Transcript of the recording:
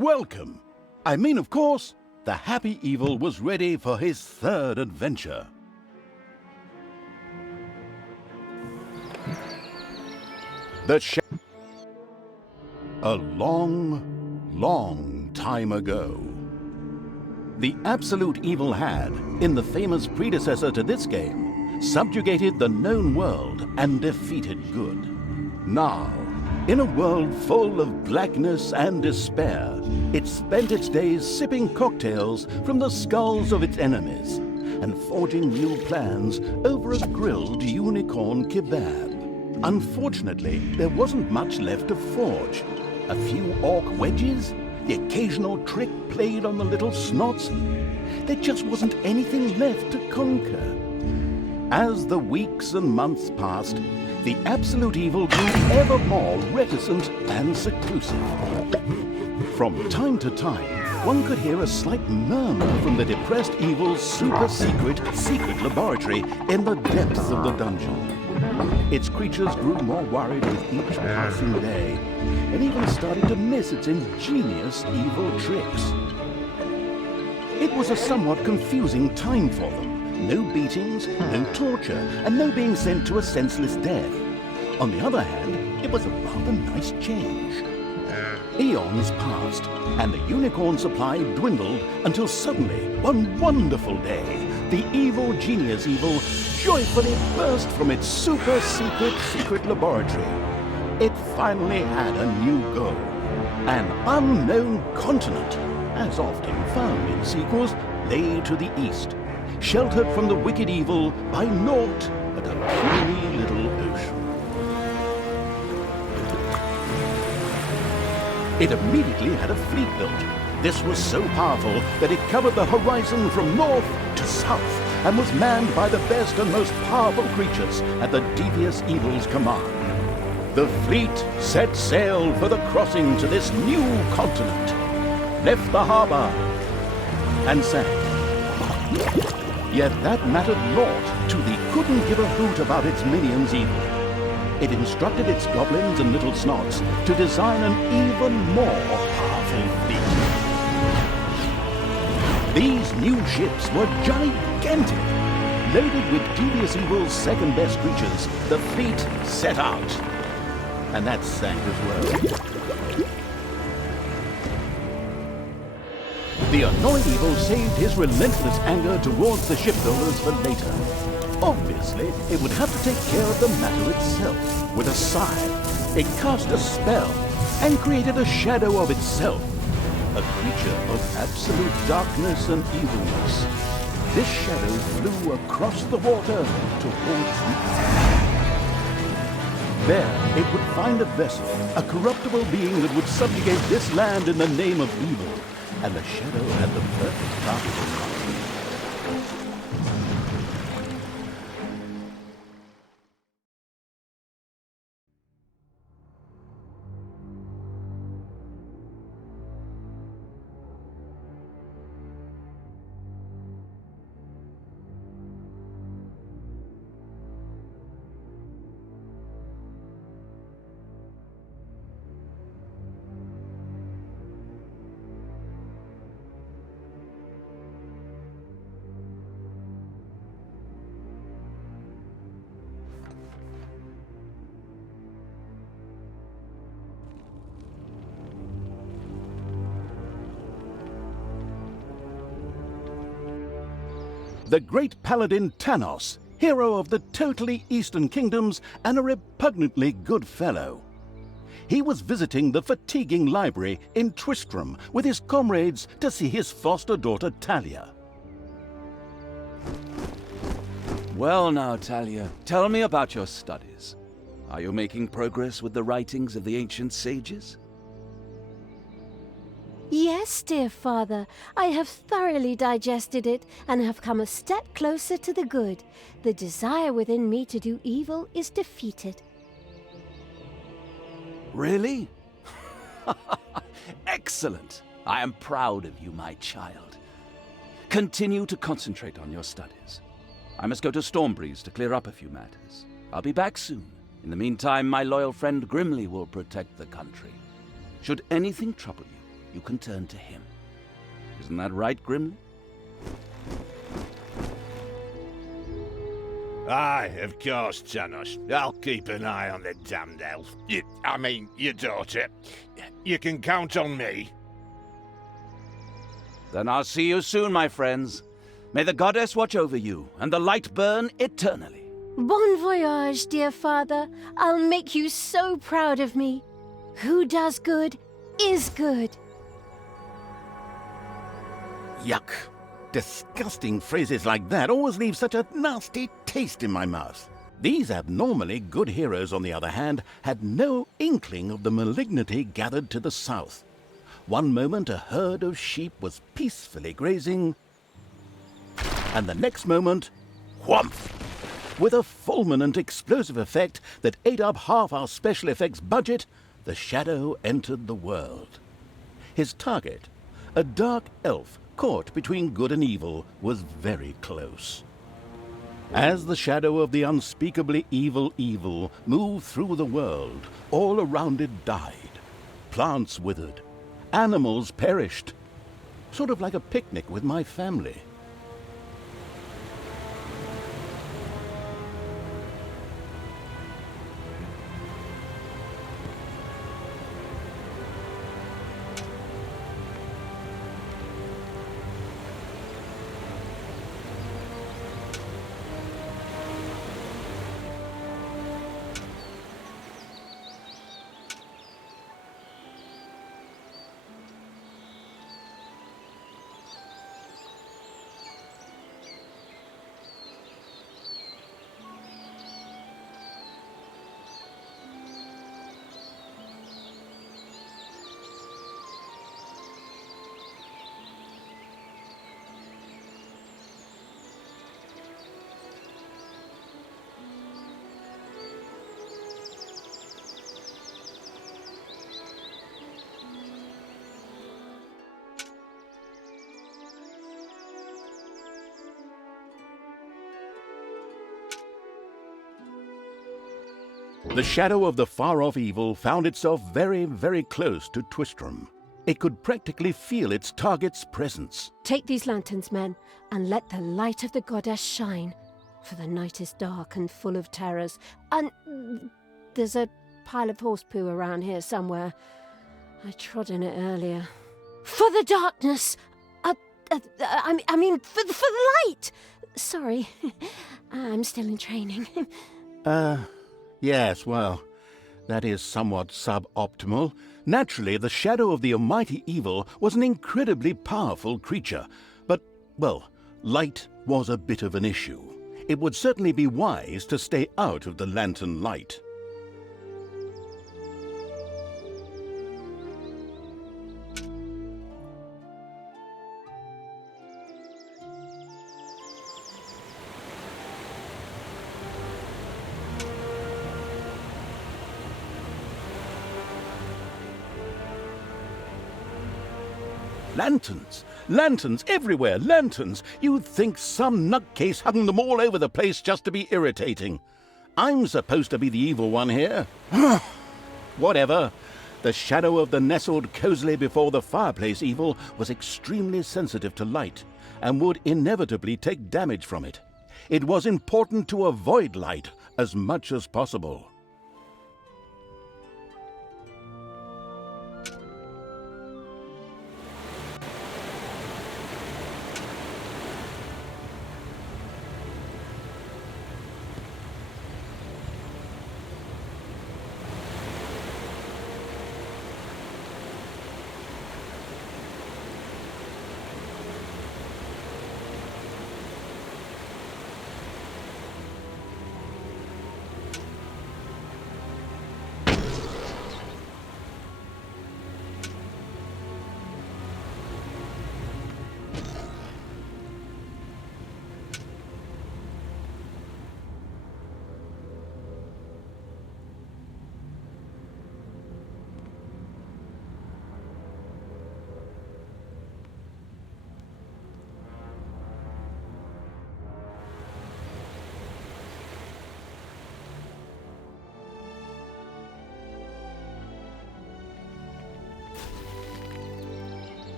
Welcome! I mean, of course, the Happy Evil was ready for his third adventure. A long, long time ago, the Absolute Evil had, in the famous predecessor to this game, subjugated the known world and defeated good. Now, in a world full of blackness and despair, it spent its days sipping cocktails from the skulls of its enemies and forging new plans over a grilled unicorn kebab. Unfortunately, there wasn't much left to forge. A few orc wedges, the occasional trick played on the little snots. There just wasn't anything left to conquer. As the weeks and months passed, the Absolute Evil grew ever more reticent and seclusive. From time to time, one could hear a slight murmur from the depressed Evil's super-secret laboratory in the depths of the dungeon. Its creatures grew more worried with each passing day, and even started to miss its ingenious evil tricks. It was a somewhat confusing time for them. No beatings, no torture, and no being sent to a senseless death. On the other hand, it was a rather nice change. Eons passed, and the unicorn supply dwindled until suddenly, one wonderful day, the evil genius Evil joyfully burst from its super-secret laboratory. It finally had a new goal. An unknown continent, as often found in sequels, lay to the east, sheltered from the wicked Evil by naught but a puny little ocean. It immediately had a fleet built. This was so powerful that it covered the horizon from north to south and was manned by the best and most powerful creatures at the devious Evil's command. The fleet set sail for the crossing to this new continent, left the harbor, and sank. Yet that mattered naught to the couldn't give a hoot about its minions Evil. It instructed its goblins and little snots to design an even more powerful fleet. These new ships were gigantic. Loaded with devious Evil's second-best creatures, the fleet set out. And that sank as well. The annoyed Evil saved his relentless anger towards the shipbuilders for later. Obviously, it would have to take care of the matter itself. With a sigh, it cast a spell and created a shadow of itself, a creature of absolute darkness and evilness. This shadow flew across the water towards the air. There, it would find a vessel, a corruptible being that would subjugate this land in the name of evil, and the shadow had the perfect target in mind. The great paladin Tanos, hero of the totally Eastern Kingdoms and a repugnantly good fellow. He was visiting the fatiguing library in Tristram with his comrades to see his foster daughter Talia. Well now, Talia, tell me about your studies. Are you making progress with the writings of the ancient sages? Yes, dear father, I have thoroughly digested it and have come a step closer to the good. The desire within me to do evil is defeated. Really? Excellent! I am proud of you, my child. Continue to concentrate on your studies. I must go to Stormbreeze to clear up a few matters. I'll be back soon. In the meantime, my loyal friend Grimly will protect the country. Should anything trouble you, you can turn to him. Isn't that right, Grimly? Aye, of course, Janos. I'll keep an eye on the damned elf. Your daughter. You can count on me. Then I'll see you soon, my friends. May the goddess watch over you, and the light burn eternally. Bon voyage, dear father. I'll make you so proud of me. Who does good is good. Yuck. Disgusting phrases like that always leave such a nasty taste in my mouth. These abnormally good heroes, on the other hand, had no inkling of the malignity gathered to the south. One moment a herd of sheep was peacefully grazing, and the next moment, whumph! With a fulminant explosive effect that ate up half our special effects budget, the Shadow entered the world. His target, a dark elf caught between good and evil, was very close. As the shadow of the unspeakably evil moved through the world, all around it died. Plants withered. Animals perished. Sort of like a picnic with my family. The shadow of the far-off evil found itself very, very close to Twistram. It could practically feel its target's presence. Take these lanterns, men, and let the light of the goddess shine, for the night is dark and full of terrors, and there's a pile of horse poo around here somewhere. I trod in it earlier. For the darkness! I mean, for the light! Sorry, I'm still in training. Yes, well, that is somewhat suboptimal. Naturally, the shadow of the almighty evil was an incredibly powerful creature, but, well, light was a bit of an issue. It would certainly be wise to stay out of the lantern light. Lanterns! Lanterns everywhere! Lanterns! You'd think some nutcase hung them all over the place just to be irritating. I'm supposed to be the evil one here. Whatever. The shadow of the nestled cosily before the fireplace evil was extremely sensitive to light, and would inevitably take damage from it. It was important to avoid light as much as possible.